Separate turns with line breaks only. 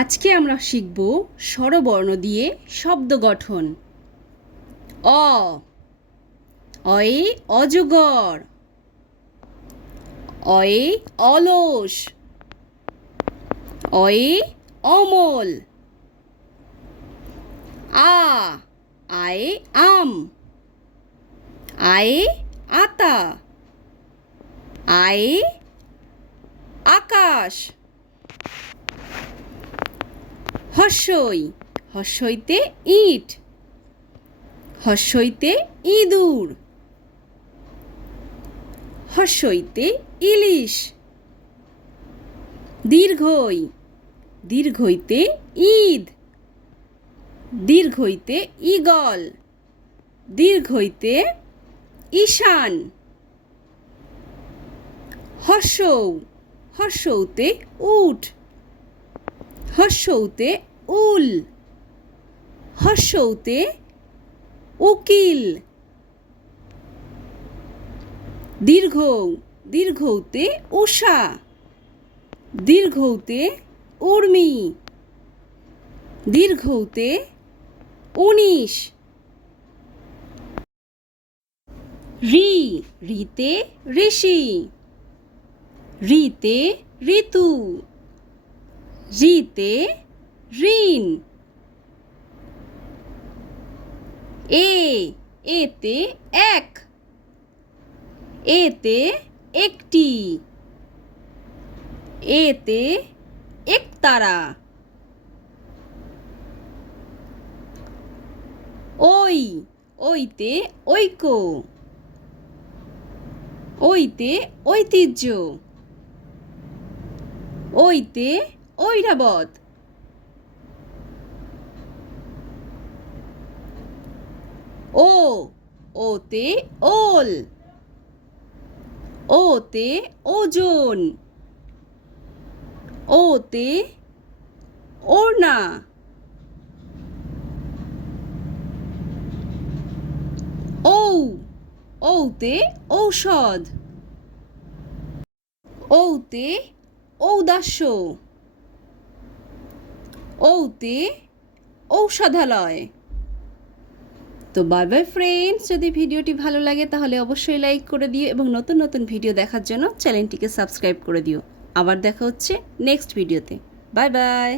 আজকে আমরা শিখব স্বরবর্ণ দিয়ে শব্দ গঠন। অ। অয়ে অজগর অয়ে অলস। অয়ে অমল। আ। আয়ে আম। আয়ে আতা। আয়ে আকাশ। হর্ষই, হর্ষইতে ইট, হর্ষইতে ইঁদুর, হর্ষইতে ইলিশ, দীর্ঘই, দীর্ঘইতে ঈদ, দীর্ঘইতে ঈগল, দীর্ঘইতে ঈশান, হর্ষৌ, হর্ষৌতে উট। হর্ষৌতে উল। হর্ষৌতে উকিল। দীর্ঘ, দীর্ঘৌতে উষা। দীর্ঘৌতে উর্মি। দীর্ঘৌতে উনিশ। রি, রিতে ঋষি। রিতে ঋতু। রিতে ঋণ এ এতে এক এতে একটি এতে একতারা ওই ওইতে ঐক্য ওইতে ঐতিহ্য ওইতে ঐরাবত ও ওতে ওল। ওতে ওজন। ওতে ওড়না। ঔ ঔতে ঔষধ। ঔতে ঔদাস্য। ঔতে ঔষধালয়। তো বাই বাই ফ্রেন্ডস যদি ভিডিওটি ভালো লাগে তাহলে অবশ্যই লাইক করে দিও এবং নতুন নতুন ভিডিও দেখার জন্য চ্যানেলটিকে সাবস্ক্রাইব করে দিও। আবার দেখা হচ্ছে নেক্সট ভিডিওতে বাই বাই